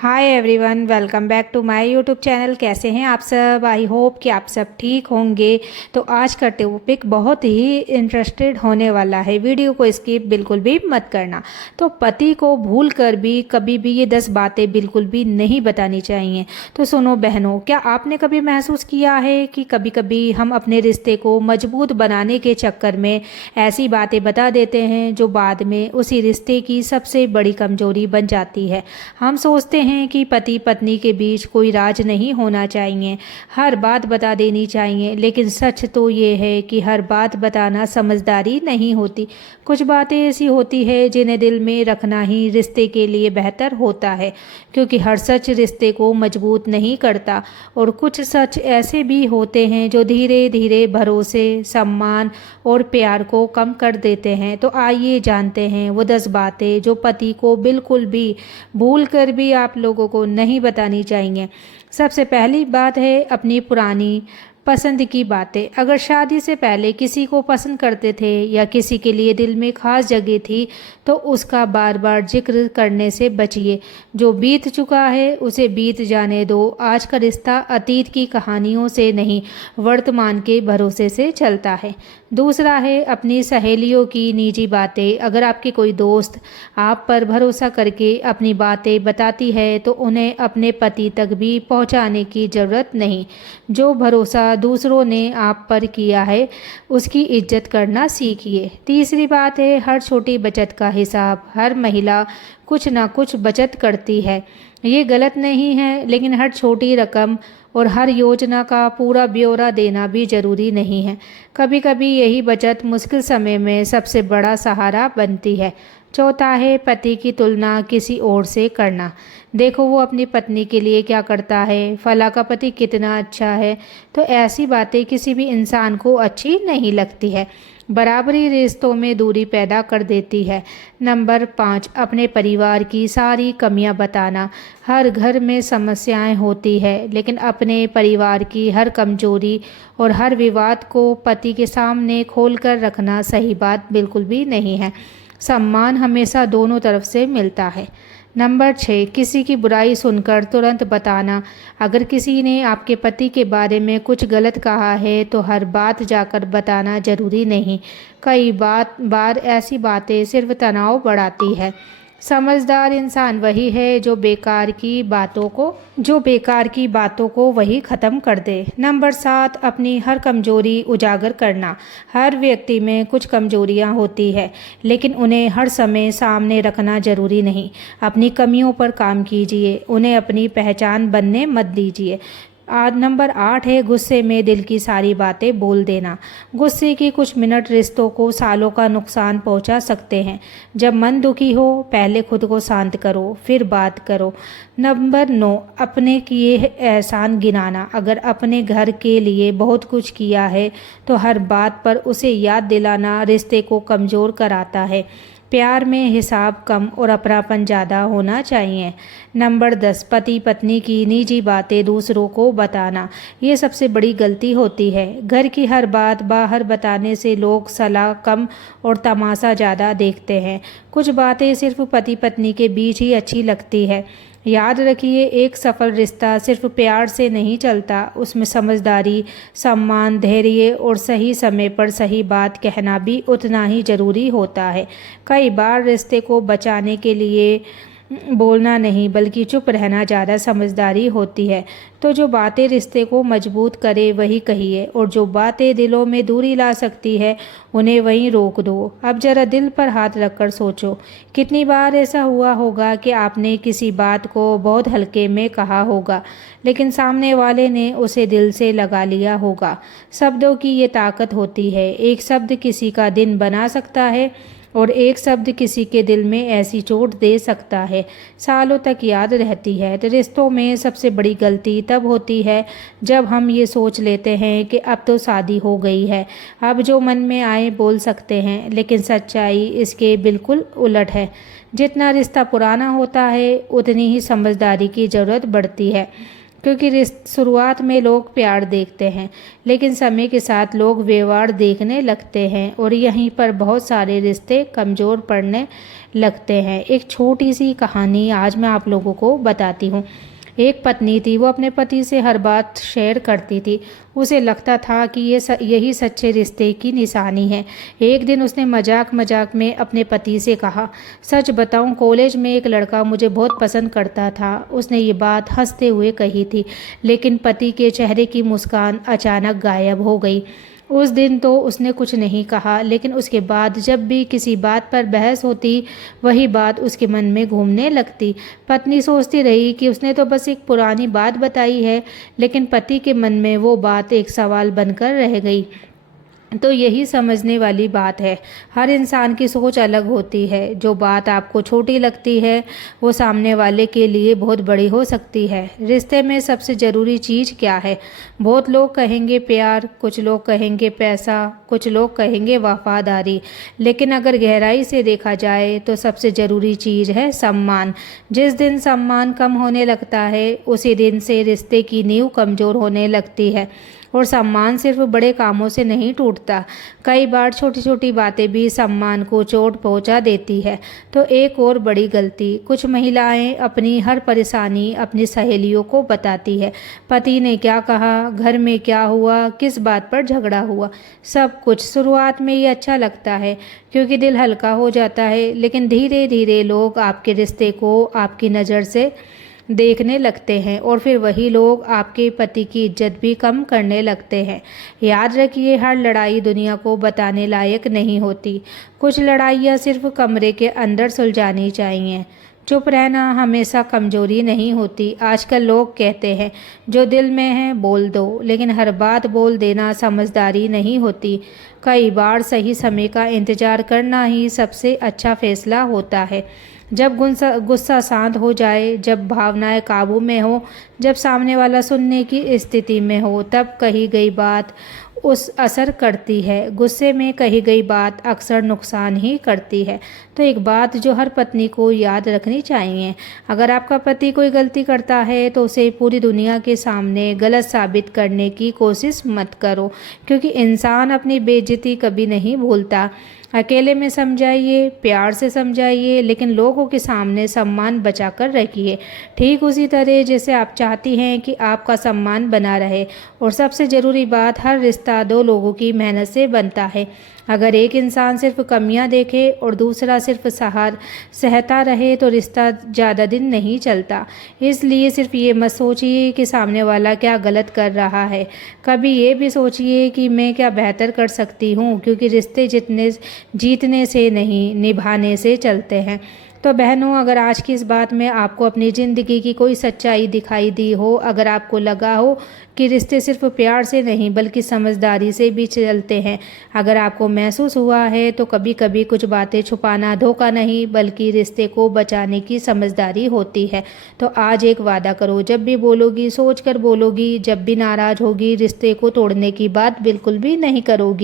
Hi everyone, welcome back to my YouTube channel. कैसे हैं आप सब? आई होप कि आप सब ठीक होंगे। तो आज का टॉपिक बहुत ही इंटरेस्टेड होने वाला है, वीडियो को स्किप बिल्कुल भी मत करना। तो पति को भूल कर भी कभी भी ये 10 बातें बिल्कुल भी नहीं बतानी चाहिए। तो सुनो बहनों, क्या आपने कभी महसूस किया है कि कभी कभी हम अपने रिश्ते को मजबूत बनाने के चक्कर में ऐसी बातें बता देते हैं जो बाद में उसी रिश्ते की सबसे बड़ी कमजोरी बन जाती है। हम सोचते हैं कि पति पत्नी के बीच कोई राज नहीं होना चाहिए, हर बात बता देनी चाहिए, लेकिन सच तो ये है कि हर बात बताना समझदारी नहीं होती। कुछ बातें ऐसी होती है जिन्हें दिल में रखना ही रिश्ते के लिए बेहतर होता है, क्योंकि हर सच रिश्ते को मजबूत नहीं करता। और कुछ सच ऐसे भी होते हैं जो धीरे धीरे भरोसे, सम्मान और प्यार को कम कर देते हैं। तो आइए जानते हैं वो 10 बातें जो पति को बिल्कुल भी भूल कर भी आप लोगों को नहीं बतानी चाहिए। सबसे पहली बात है अपनी पुरानी पसंद की बातें। अगर शादी से पहले किसी को पसंद करते थे या किसी के लिए दिल में खास जगह थी, तो उसका बार बार जिक्र करने से बचिए। जो बीत चुका है उसे बीत जाने दो। आज का रिश्ता अतीत की कहानियों से नहीं, वर्तमान के भरोसे से चलता है। दूसरा है अपनी सहेलियों की निजी बातें। अगर आपके कोई दोस्त आप पर भरोसा करके अपनी बातें बताती है, तो उन्हें अपने पति तक भी पहुंचाने की ज़रूरत नहीं। जो भरोसा दूसरों ने आप पर किया है उसकी इज्जत करना सीखिए। तीसरी बात है हर छोटी बचत का हिसाब। हर महिला कुछ ना कुछ बचत करती है, ये गलत नहीं है, लेकिन हर छोटी रकम और हर योजना का पूरा ब्यौरा देना भी जरूरी नहीं है। कभी कभी यही बचत मुश्किल समय में सबसे बड़ा सहारा बनती है। चौथा है पति की तुलना किसी और से करना। देखो वो अपनी पत्नी के लिए क्या करता है, फला का पति कितना अच्छा है। तो ऐसी बातें किसी भी इंसान को अच्छी नहीं लगती है, बराबरी रिश्तों में दूरी पैदा कर देती है। नंबर 5, अपने परिवार की सारी कमियां बताना। हर घर में समस्याएं होती है, लेकिन अपने परिवार की हर कमजोरी और हर विवाद को पति के सामने खोलकर रखना सही बात बिल्कुल भी नहीं है। सम्मान हमेशा दोनों तरफ से मिलता है। नंबर 6, किसी की बुराई सुनकर तुरंत बताना। अगर किसी ने आपके पति के बारे में कुछ गलत कहा है, तो हर बात जाकर बताना जरूरी नहीं। कई बार ऐसी बातें सिर्फ तनाव बढ़ाती है। समझदार इंसान वही है जो बेकार की बातों को वही ख़त्म कर दे। नंबर 7, अपनी हर कमजोरी उजागर करना। हर व्यक्ति में कुछ कमजोरियां होती है, लेकिन उन्हें हर समय सामने रखना जरूरी नहीं। अपनी कमियों पर काम कीजिए, उन्हें अपनी पहचान बनने मत दीजिए। नंबर 8 है गुस्से में दिल की सारी बातें बोल देना। गुस्से के कुछ मिनट रिश्तों को सालों का नुकसान पहुंचा सकते हैं। जब मन दुखी हो पहले खुद को शांत करो, फिर बात करो। नंबर 9, अपने किए एहसान गिनाना। अगर अपने घर के लिए बहुत कुछ किया है, तो हर बात पर उसे याद दिलाना रिश्ते को कमज़ोर कराता है। प्यार में हिसाब कम और अपनापन ज़्यादा होना चाहिए। नंबर 10, पति पत्नी की निजी बातें दूसरों को बताना। ये सबसे बड़ी गलती होती है। घर की हर बात बाहर बताने से लोग सलाह कम और तमाशा ज़्यादा देखते हैं। कुछ बातें सिर्फ पति पत्नी के बीच ही अच्छी लगती है। याद रखिए, एक सफल रिश्ता सिर्फ प्यार से नहीं चलता, उसमें समझदारी, सम्मान, धैर्य और सही समय पर सही बात कहना भी उतना ही ज़रूरी होता है। कई बार रिश्ते को बचाने के लिए बोलना नहीं बल्कि चुप रहना ज़्यादा समझदारी होती है। तो जो बातें रिश्ते को मजबूत करे वही कहिए, और जो बातें दिलों में दूरी ला सकती है उन्हें वहीं रोक दो। अब जरा दिल पर हाथ रखकर सोचो, कितनी बार ऐसा हुआ होगा कि आपने किसी बात को बहुत हल्के में कहा होगा, लेकिन सामने वाले ने उसे दिल से लगा लिया होगा। शब्दों की ये ताकत होती है, एक शब्द किसी का दिन बना सकता है और एक शब्द किसी के दिल में ऐसी चोट दे सकता है, सालों तक याद रहती है। तो रिश्तों में सबसे बड़ी गलती तब होती है जब हम ये सोच लेते हैं कि अब तो शादी हो गई है, अब जो मन में आए बोल सकते हैं, लेकिन सच्चाई इसके बिल्कुल उलट है। जितना रिश्ता पुराना होता है उतनी ही समझदारी की ज़रूरत बढ़ती है। क्योंकि शुरुआत में लोग प्यार देखते हैं, लेकिन समय के साथ लोग व्यवहार देखने लगते हैं और यहीं पर बहुत सारे रिश्ते कमज़ोर पड़ने लगते हैं। एक छोटी सी कहानी आज मैं आप लोगों को बताती हूँ। एक पत्नी थी, वो अपने पति से हर बात शेयर करती थी। उसे लगता था कि यही सच्चे रिश्ते की निशानी है। एक दिन उसने मजाक मजाक में अपने पति से कहा, सच बताऊं, कॉलेज में एक लड़का मुझे बहुत पसंद करता था। उसने ये बात हंसते हुए कही थी, लेकिन पति के चेहरे की मुस्कान अचानक गायब हो गई। उस दिन तो उसने कुछ नहीं कहा, लेकिन उसके बाद जब भी किसी बात पर बहस होती, वही बात उसके मन में घूमने लगती। पत्नी सोचती रही कि उसने तो बस एक पुरानी बात बताई है, लेकिन पति के मन में वो बात एक सवाल बनकर रह गई। तो यही समझने वाली बात है। हर इंसान की सोच अलग होती है। जो बात आपको छोटी लगती है, वो सामने वाले के लिए बहुत बड़ी हो सकती है। रिश्ते में सबसे ज़रूरी चीज़ क्या है? बहुत लोग कहेंगे प्यार, कुछ लोग कहेंगे पैसा, कुछ लोग कहेंगे वफादारी, लेकिन अगर गहराई से देखा जाए तो सबसे ज़रूरी चीज़ है सम्मान। जिस दिन सम्मान कम होने लगता है, उसी दिन से रिश्ते की नींव कमज़ोर होने लगती है। और सम्मान सिर्फ बड़े कामों से नहीं टूटता, कई बार छोटी छोटी बातें भी सम्मान को चोट पहुंचा देती है। तो एक और बड़ी गलती, कुछ महिलाएं अपनी हर परेशानी अपनी सहेलियों को बताती है। पति ने क्या कहा, घर में क्या हुआ, किस बात पर झगड़ा हुआ, सब कुछ। शुरुआत में ये अच्छा लगता है क्योंकि दिल हल्का हो जाता है, लेकिन धीरे धीरे लोग आपके रिश्ते को आपकी नज़र से देखने लगते हैं और फिर वही लोग आपके पति की इज्जत भी कम करने लगते हैं। याद रखिए, हर लड़ाई दुनिया को बताने लायक नहीं होती। कुछ लड़ाइयाँ सिर्फ कमरे के अंदर सुलझानी चाहिए। चुप रहना हमेशा कमजोरी नहीं होती। आजकल लोग कहते हैं जो दिल में है बोल दो, लेकिन हर बात बोल देना समझदारी नहीं होती। कई बार सही समय का इंतज़ार करना ही सबसे अच्छा फैसला होता है। जब गुस्सा शांत हो जाए, जब भावनाएं काबू में हो, जब सामने वाला सुनने की स्थिति में हो, तब कही गई बात उस असर करती है। गुस्से में कही गई बात अक्सर नुकसान ही करती है। तो एक बात जो हर पत्नी को याद रखनी चाहिए, अगर आपका पति कोई गलती करता है तो उसे पूरी दुनिया के सामने गलत साबित करने की कोशिश मत करो, क्योंकि इंसान अपनी बेइज्जती कभी नहीं भूलता। अकेले में समझाइए, प्यार से समझाइए, लेकिन लोगों के सामने सम्मान बचा कर रखिए। ठीक उसी तरह जैसे आप चाहती हैं कि आपका सम्मान बना रहे। और सबसे ज़रूरी बात, हर रिश्ता दो लोगों की मेहनत से बनता है। अगर एक इंसान सिर्फ कमियां देखे और दूसरा सिर्फ सहता रहे तो रिश्ता ज़्यादा दिन नहीं चलता। इसलिए सिर्फ ये मत सोचिए कि सामने वाला क्या गलत कर रहा है, कभी ये भी सोचिए कि मैं क्या बेहतर कर सकती हूँ, क्योंकि रिश्ते जीतने से नहीं, निभाने से चलते हैं। तो बहनों, अगर आज की इस बात में आपको अपनी ज़िंदगी की कोई सच्चाई दिखाई दी हो, अगर आपको लगा हो कि रिश्ते सिर्फ प्यार से नहीं बल्कि समझदारी से भी चलते हैं, अगर आपको महसूस हुआ है तो कभी कभी कुछ बातें छुपाना धोखा नहीं बल्कि रिश्ते को बचाने की समझदारी होती है। तो आज एक वादा करो, जब भी बोलोगी सोच कर बोलोगी, जब भी नाराज़ होगी रिश्ते को तोड़ने की बात बिल्कुल भी नहीं करोगी।